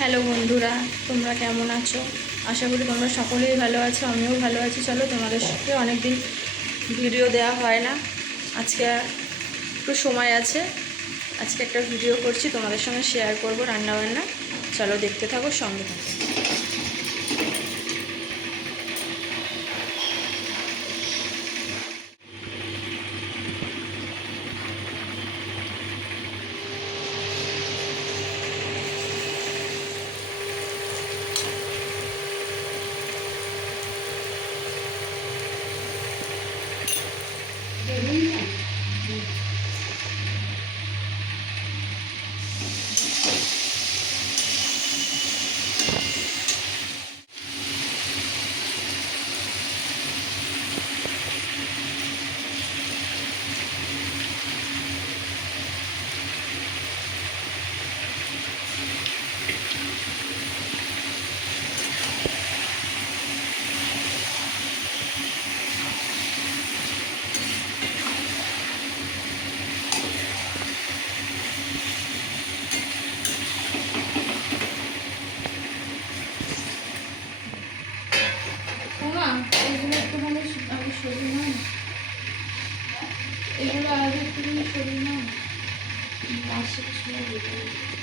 Hello বন্ধুরা, তোমরা কেমন আছো? আশা করি তোমরা সকলেই ভালো আছো, আমিও ভালো আছি। চলো, তোমাদের সাথে অনেকদিন ভিডিও দেওয়া হয় না। আজকে একটু সময় আছে, আজকে একটা ভিডিও করছি, তোমাদের সঙ্গে শেয়ার করবো রান্নাবান্না। চলো দেখতে থাকো, সঙ্গে থাকো। এগুলো একটুখানি আমি সরি না, এগুলো আগে একটুখানি সরি না, মাসে সময় দিতে